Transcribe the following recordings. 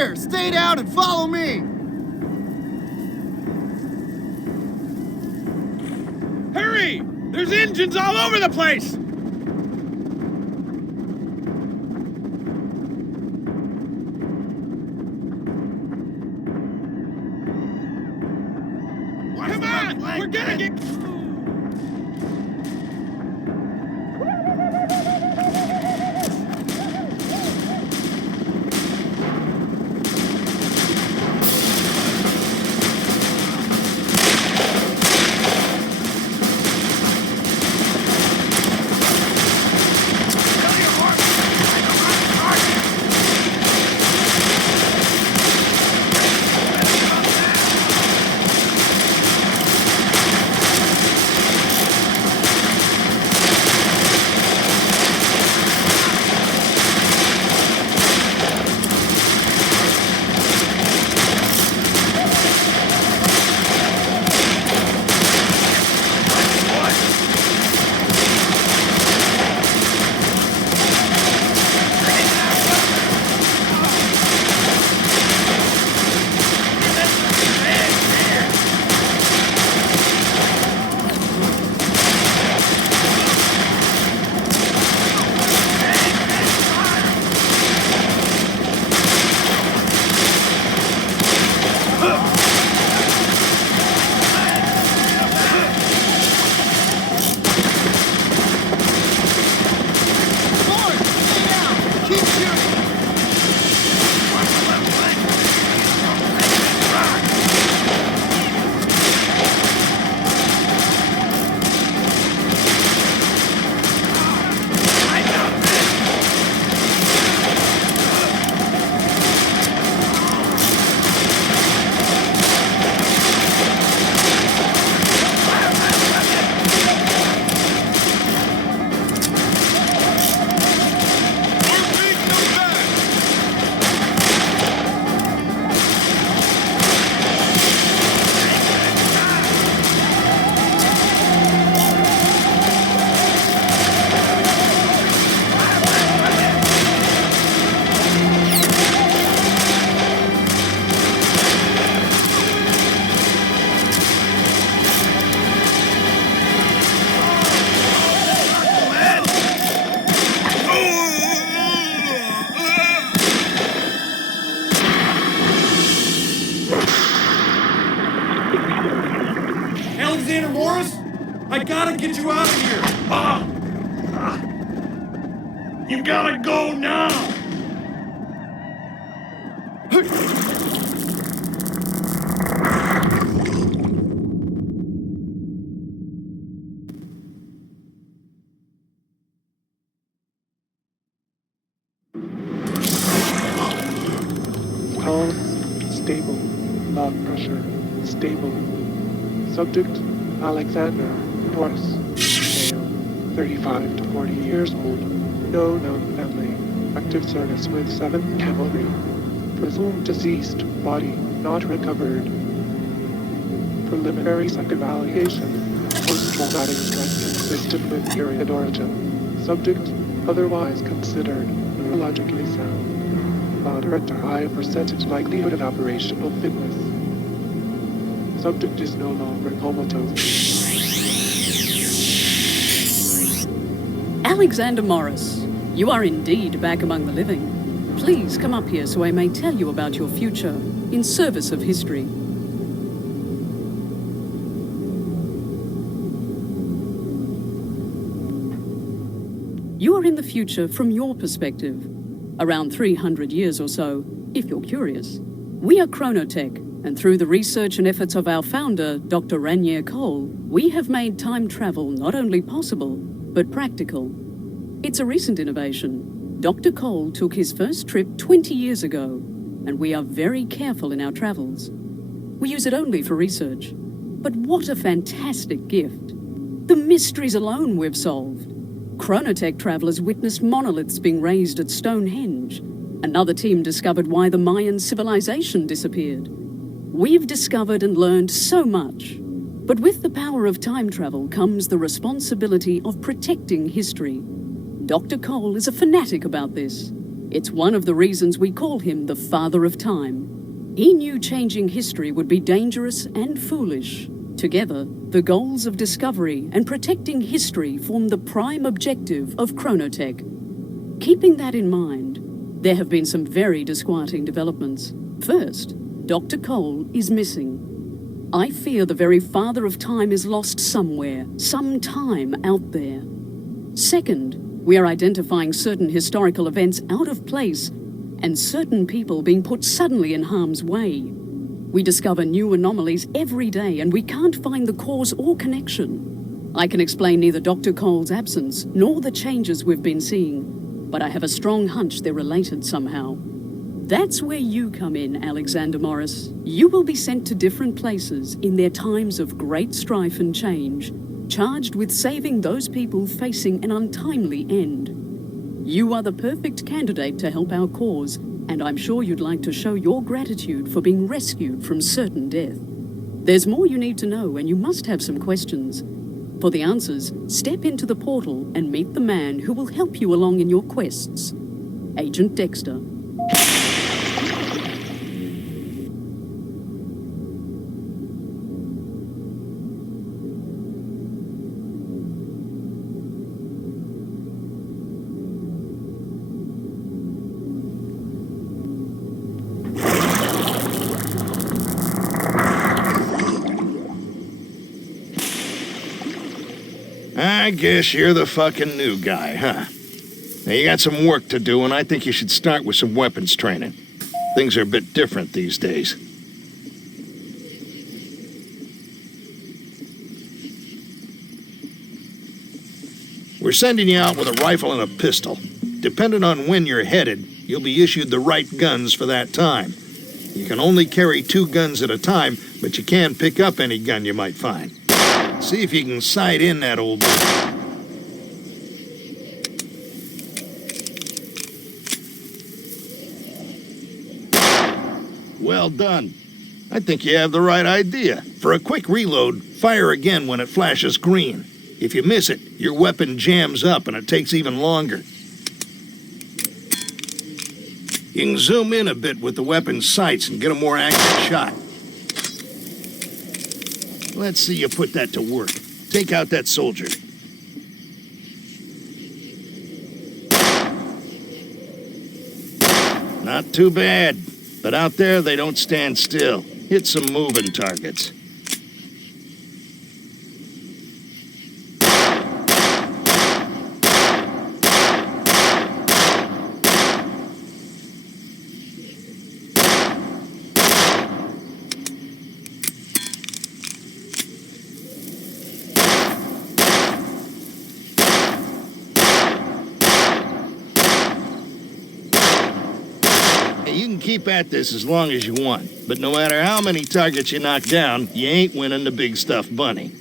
Here, stay down and follow me! Hurry! There's engines all over the place! Come on! We're gonna get... Alexander Morris? I gotta get you out of here! You gotta go now! Pulse stable. Blood pressure stable. Subject Alexander Morris. Male, 35 to 40 years old. No known family. Active service with 7th Cavalry. Presumed deceased. Body not recovered. Preliminary psych evaluation. Post-traumatic stress consistent with period origin. Subject otherwise considered neurologically sound. Moderate to high percentage likelihood of operational fitness. Subject is no longer comatose. Alexander Morris, you are indeed back among the living. Please come up here so I may tell you about your future in service of history. You are in the future from your perspective, around 300 years or so, if you're curious. We are Chronotech, and through the research and efforts of our founder, Dr. Ranier Cole, we have made time travel not only possible, but practical. It's a recent innovation. Dr. Cole took his first trip 20 years ago, and we are very careful in our travels. We use it only for research. But what a fantastic gift. The mysteries alone we've solved. Chronotech travelers witnessed monoliths being raised at Stonehenge. Another team discovered why the Mayan civilization disappeared. We've discovered and learned so much. But with the power of time travel comes the responsibility of protecting history. Dr. Cole is a fanatic about this. It's one of the reasons we call him the Father of Time. He knew changing history would be dangerous and foolish. Together, the goals of discovery and protecting history form the prime objective of Chronotech. Keeping that in mind, there have been some very disquieting developments. First, Dr. Cole is missing. I fear the very Father of Time is lost somewhere, sometime out there. Second, we are identifying certain historical events out of place and certain people being put suddenly in harm's way. We discover new anomalies every day and we can't find the cause or connection. I can explain neither Dr. Cole's absence nor the changes we've been seeing, but I have a strong hunch they're related somehow. That's where you come in, Alexander Morris. You will be sent to different places in their times of great strife and change, charged with saving those people facing an untimely end. You are the perfect candidate to help our cause, and I'm sure you'd like to show your gratitude for being rescued from certain death. There's more you need to know, and you must have some questions. For the answers, step into the portal and meet the man who will help you along in your quests. Agent Dexter. I guess you're the fucking new guy, huh? Now, you got some work to do, and I think you should start with some weapons training. Things are a bit different these days. We're sending you out with a rifle and a pistol. Depending on when you're headed, you'll be issued the right guns for that time. You can only carry 2 guns at a time, but you can pick up any gun you might find. See if you can sight in that old boy. Well done. I think you have the right idea. For a quick reload, fire again when it flashes green. If you miss it, your weapon jams up and it takes even longer. You can zoom in a bit with the weapon's sights and get a more accurate shot. Let's see you put that to work. Take out that soldier. Not too bad, but out there they don't stand still. Hit some moving targets. You can keep at this as long as you want, but no matter how many targets you knock down, you ain't winning the big stuffed bunny.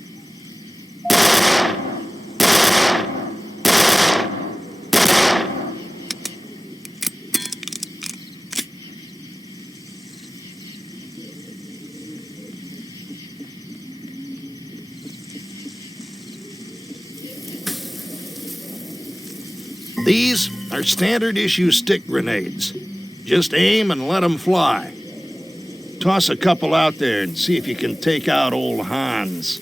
These are standard issue stick grenades. Just aim and let them fly. Toss a couple out there and see if you can take out old Hans.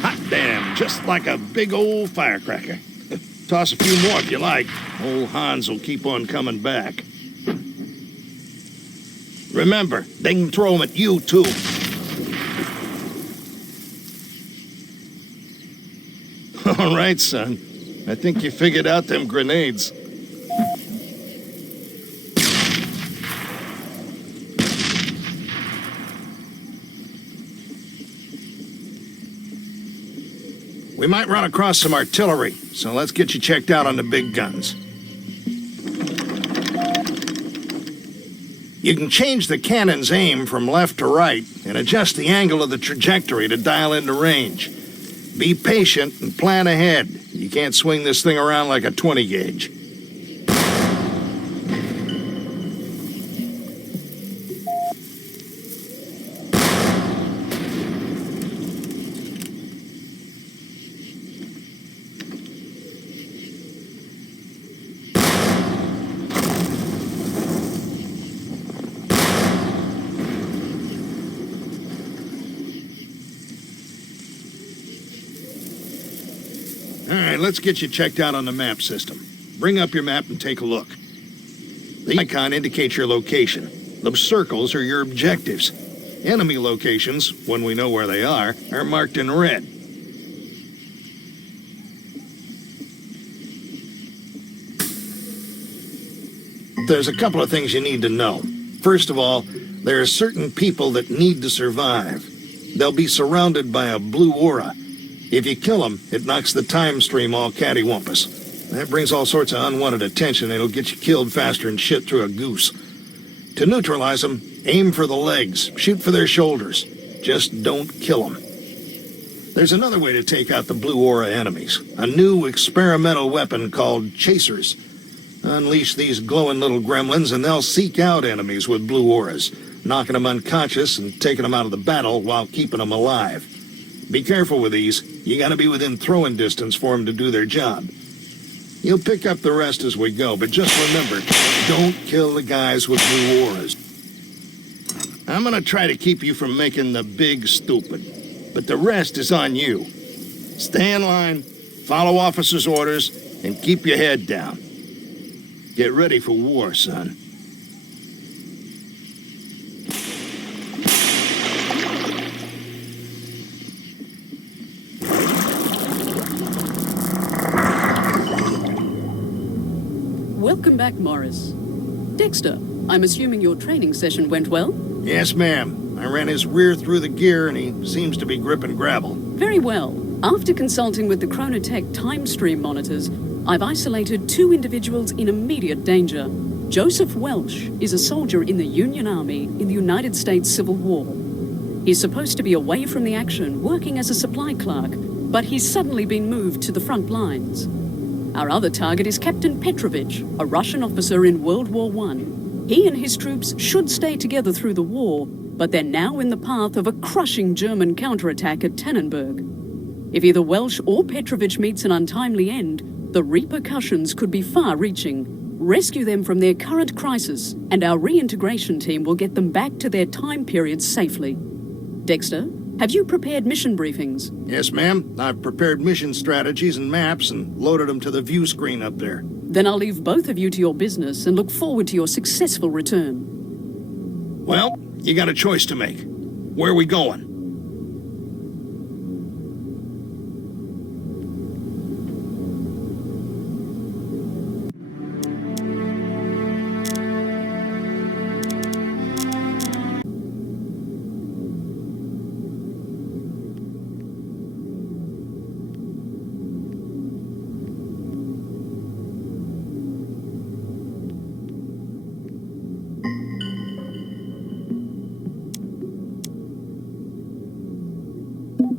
Hot damn, just like a big old firecracker. Toss a few more if you like. Old Hans will keep on coming back. Remember, they can throw them at you, too. All right, son. I think you figured out them grenades. We might run across some artillery, so let's get you checked out on the big guns. You can change the cannon's aim from left to right and adjust the angle of the trajectory to dial in the range. Be patient and plan ahead. You can't swing this thing around like a 20 gauge. All right, let's get you checked out on the map system. Bring up your map and take a look. The icon indicates your location. The circles are your objectives. Enemy locations, when we know where they are marked in red. There's a couple of things you need to know. First of all, there are certain people that need to survive. They'll be surrounded by a blue aura. If you kill them, it knocks the time stream all cattywampus. That brings all sorts of unwanted attention, and it'll get you killed faster than shit through a goose. To neutralize them, aim for the legs, shoot for their shoulders. Just don't kill them. There's another way to take out the blue aura enemies. A new experimental weapon called chasers. Unleash these glowing little gremlins and they'll seek out enemies with blue auras, knocking them unconscious and taking them out of the battle while keeping them alive. Be careful with these. You gotta be within throwing distance for them to do their job. You'll pick up the rest as we go, but just remember, don't kill the guys with blue auras. I'm gonna try to keep you from making the big stupid, but the rest is on you. Stay in line, follow officers' orders, and keep your head down. Get ready for war, son. Welcome back, Morris. Dexter, I'm assuming your training session went well? Yes, ma'am. I ran his rear through the gear and he seems to be gripping gravel. Very well. After consulting with the Chronotech time stream monitors, I've isolated 2 individuals in immediate danger. Joseph Welsh is a soldier in the Union Army in the United States Civil War. He's supposed to be away from the action, working as a supply clerk, but he's suddenly been moved to the front lines. Our other target is Captain Petrovich, a Russian officer in World War I. He and his troops should stay together through the war, but they're now in the path of a crushing German counterattack at Tannenberg. If either Welsh or Petrovich meets an untimely end, the repercussions could be far-reaching. Rescue them from their current crisis, and our reintegration team will get them back to their time periods safely. Dexter, have you prepared mission briefings? Yes, ma'am. I've prepared mission strategies and maps and loaded them to the view screen up there. Then I'll leave both of you to your business and look forward to your successful return. Well, you got a choice to make. Where are we going?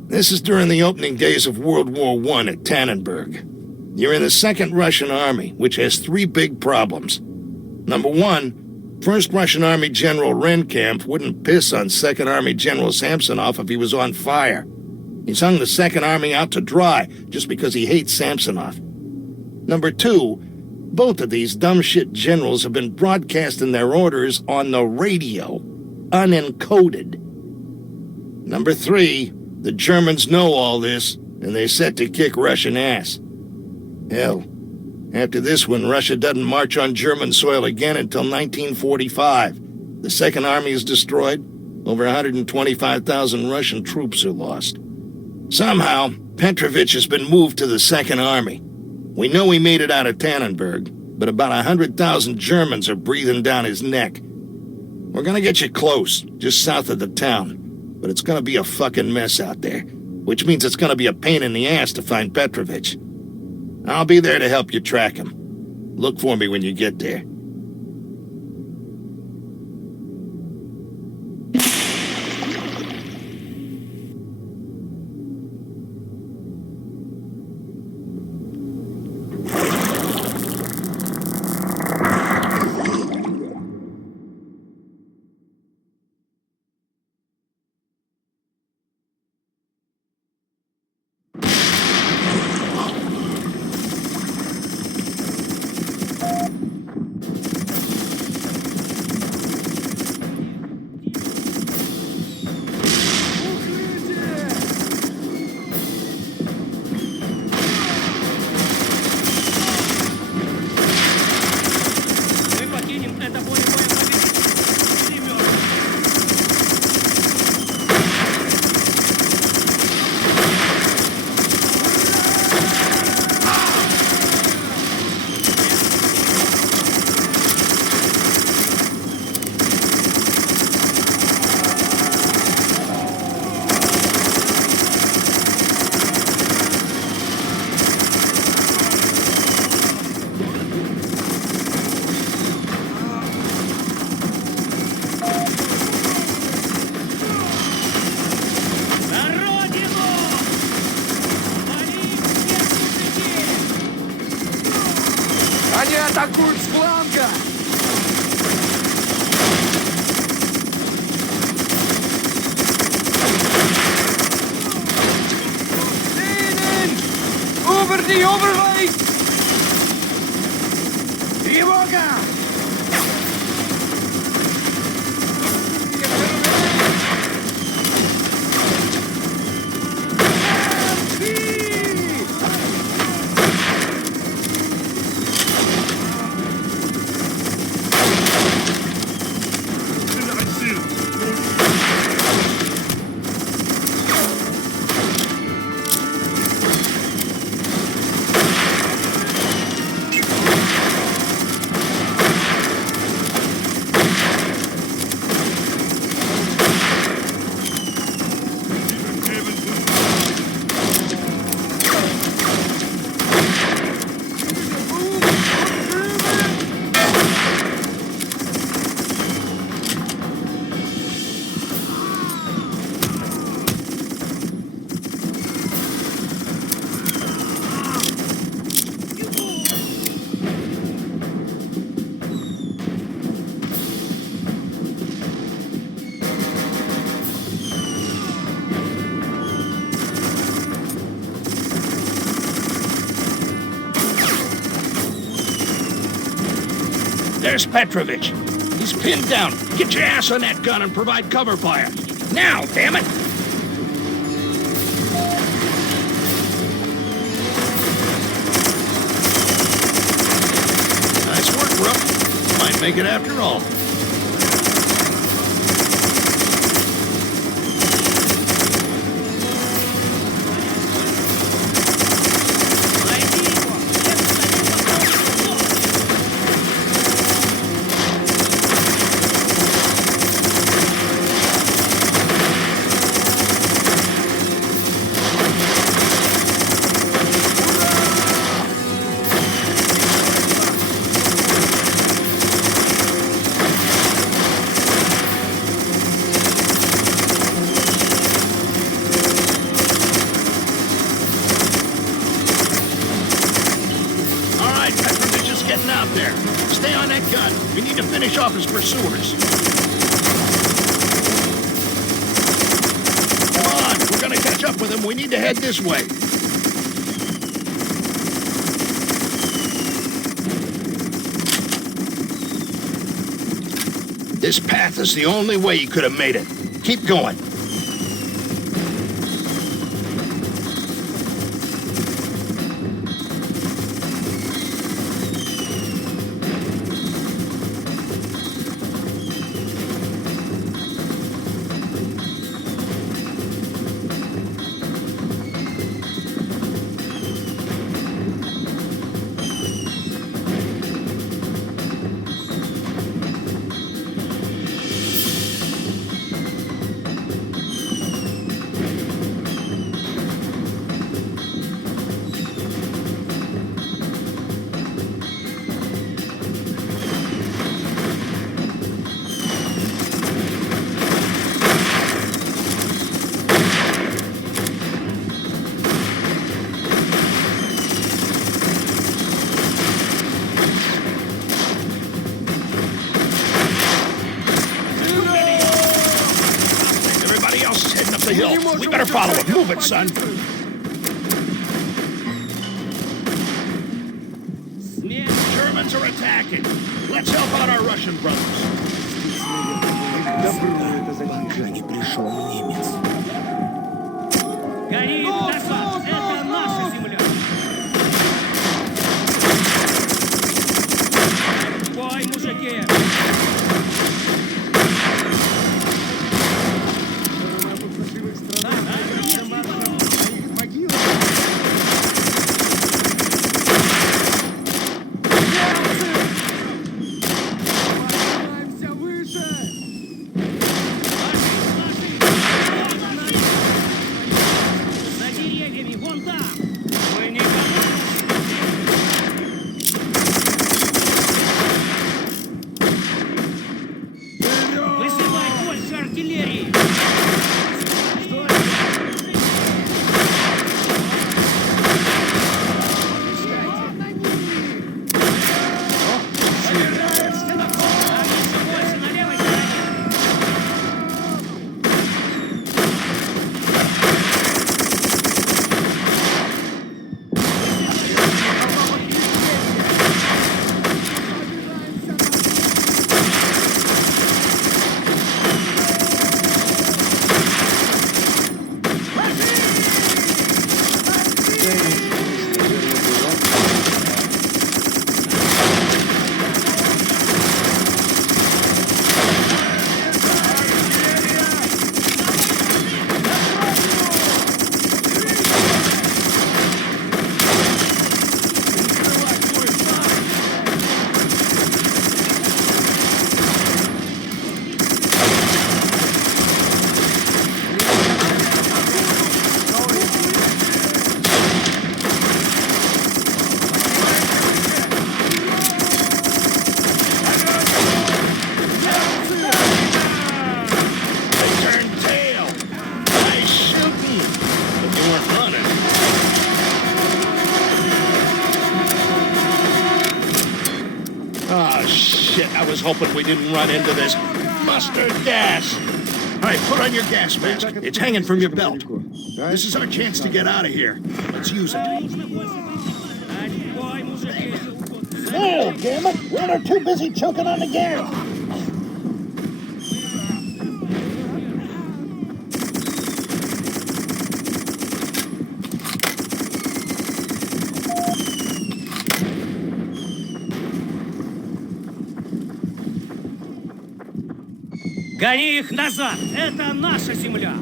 This is during the opening days of World War I at Tannenberg. You're in the 2nd Russian Army, which has 3 big problems. Number 1, 1st Russian Army General Renkamp wouldn't piss on 2nd Army General Samsonov if he was on fire. He's hung the 2nd Army out to dry just because he hates Samsonov. Number 2, both of these dumb shit generals have been broadcasting their orders on the radio, unencoded. Number 3, the Germans know all this, and they're set to kick Russian ass. Hell, after this one, Russia doesn't march on German soil again until 1945. The 2nd Army is destroyed. Over 125,000 Russian troops are lost. Somehow, Petrovich has been moved to the 2nd Army. We know he made it out of Tannenberg, but about 100,000 Germans are breathing down his neck. We're gonna get you close, just south of the town. But it's gonna be a fucking mess out there, which means it's gonna be a pain in the ass to find Petrovich. I'll be there to help you track him. Look for me when you get there. Атакуют с фланга! Over the overlay! Тревога! There's Petrovich. He's pinned down. Get your ass on that gun and provide cover fire. Now, damn it! Nice work, Rupp. Might make it after all. Out there. Stay on that gun. We need to finish off his pursuers. Come on, we're gonna catch up with him. We need to head this way. This path is the only way you could have made it. Keep going. The hill. We better follow it. Move it, son. Germans are attacking. Let's help out our Russian brothers. Пока не пришел немец. Горит назад! Это наша земля! Бой, мужики! I was hoping we didn't run into this mustard gas. All right, put on your gas mask. It's hanging from your belt. This is our chance to get out of here. Let's use it. Oh, damn it! We're too busy choking on the gas. Гони их назад! Это наша земля!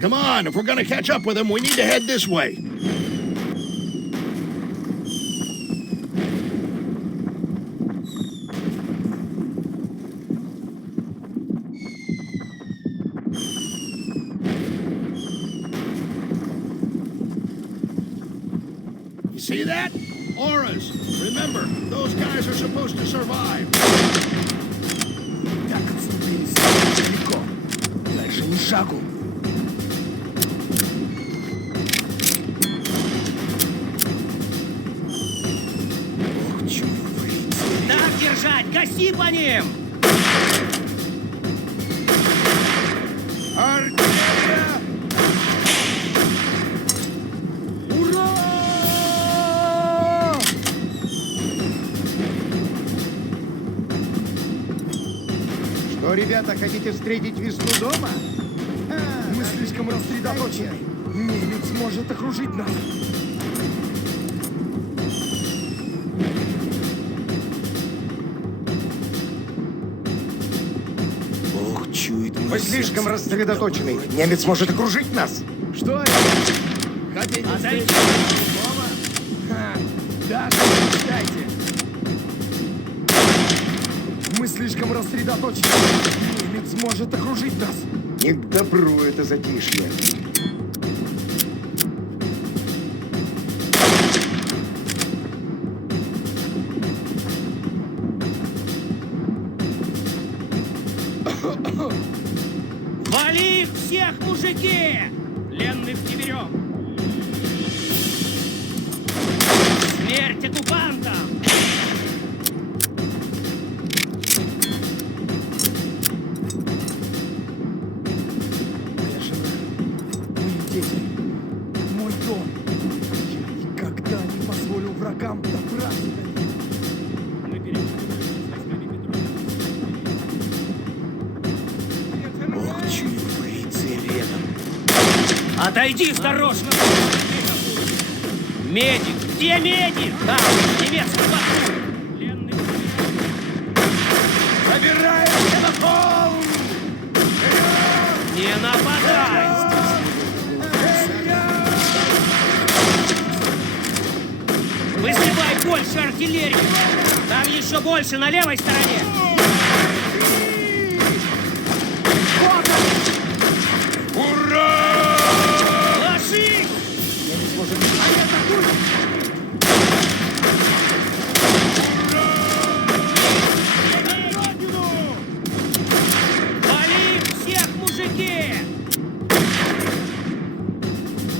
Come on, if we're gonna catch up with them, we need to head this way. See that? Auras. Remember, those guys are supposed to survive. Так отступились далеко. Дальше ни шагу. Ох, чую, фрицы. Так держать! Гаси по ним! Артиллерия! Что, ребята, хотите встретить весну дома? Мы слишком рассредоточены. Немец может окружить нас. Бог чует мой Вы слишком рассредоточены. Немец может окружить нас. Что это? Хотите Отойди! дома? Даже не мечтайте. Мы слишком рассредоточены. Немец может окружить нас. Не к добру это затишье. Вали их всех, мужики! Пленных не берем! Смерть оккупантам! Моя жена, мои дети, мой дом. Я никогда не позволю врагам добраться до них. Мы переговорили с войсками Петрова. Бог чую, фрицы рядом. Отойди, осторожно! Медик! Где медик? Там, немецкий патруль! Пленных Собираемся на холм! не нападай! Высыпай больше артиллерии! Там еще больше на левой стороне! Ура! Ложись! Вали всех, мужики!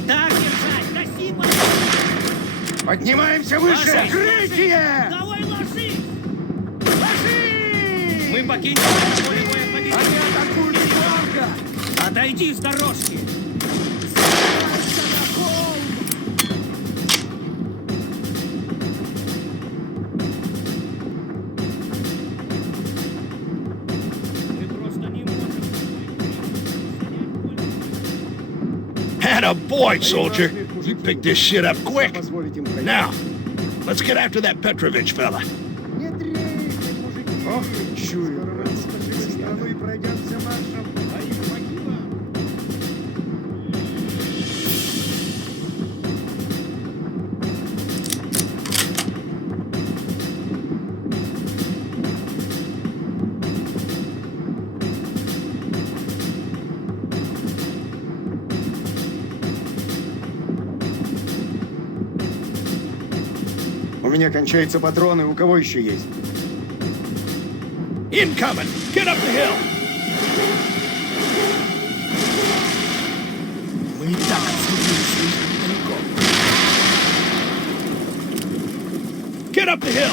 Так держать! Гаси по ним! Поднимаемся выше! Ложись! Укрытие! Давай ложись! Ложись! Мы покинем поле боя победителя! Они атакуют с фланга! Отойди с дорожки! Atta boy, soldier. You picked this shit up quick. Позволить им пройти. Now, let's get after that Petrovich fella. Не дрейфь, мужики. Ох, чую. А ну и пройдемся маршем. А их могила. У меня кончаются патроны, у кого еще есть? Incoming! Get up the hill! Мы и так отследили слишком далеко. Get up the hill!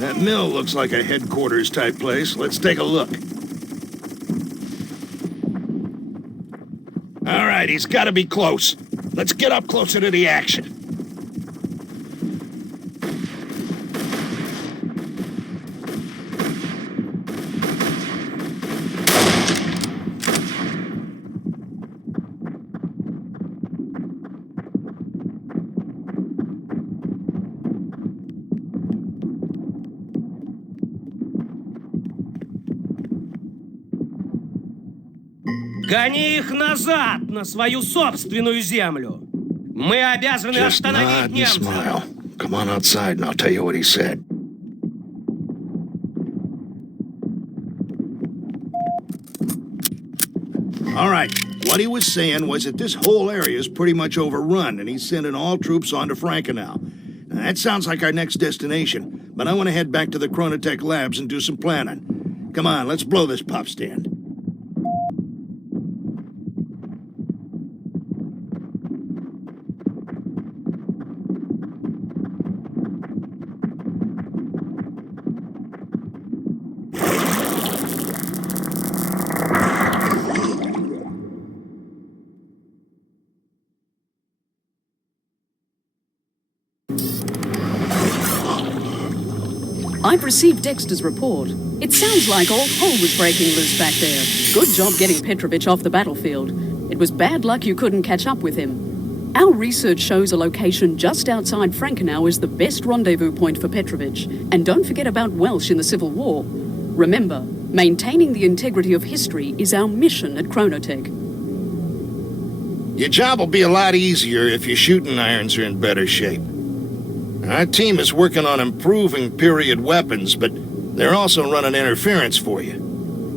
That mill looks like a headquarters type place. Let's take a look. All right, he's got to be close. Let's get up closer to the action. Гони их назад, на свою собственную землю. Мы обязаны Just остановить nod and немцев. smile. Come on outside and I'll tell you what he said. All right, what he was saying was that this whole area is pretty much overrun, and he's sending all troops on to Frankenau. Now, that sounds like our next destination, but I want to head back to the Chronotech labs and do some planning. Come on, let's blow this pop stand. I've received Dexter's report. It sounds like all hell was breaking loose back there. Good job getting Petrovich off the battlefield. It was bad luck you couldn't catch up with him. Our research shows a location just outside Frankenau is the best rendezvous point for Petrovich. And don't forget about Welsh in the Civil War. Remember, maintaining the integrity of history is our mission at Chronotech. Your job will be a lot easier if your shooting irons are in better shape. Our team is working on improving period weapons, but they're also running interference for you.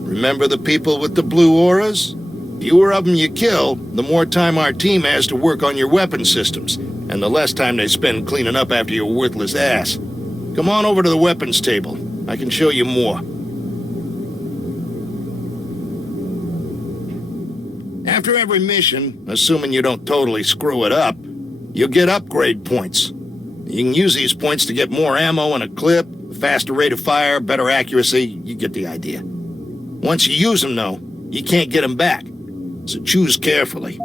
Remember the people with the blue auras? The fewer of them you kill, the more time our team has to work on your weapon systems, and the less time they spend cleaning up after your worthless ass. Come on over to the weapons table. I can show you more. After every mission, assuming you don't totally screw it up, you'll get upgrade points. You can use these points to get more ammo and a clip, faster rate of fire, better accuracy. You get the idea. Once you use them, though, you can't get them back. So choose carefully.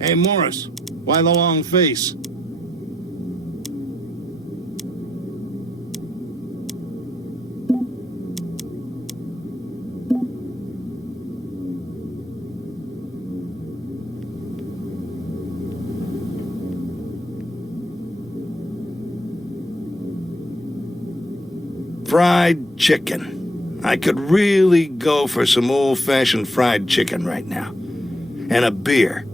Hey, Morris, why the long face? Fried chicken. I could really go for some old-fashioned fried chicken right now. And a beer.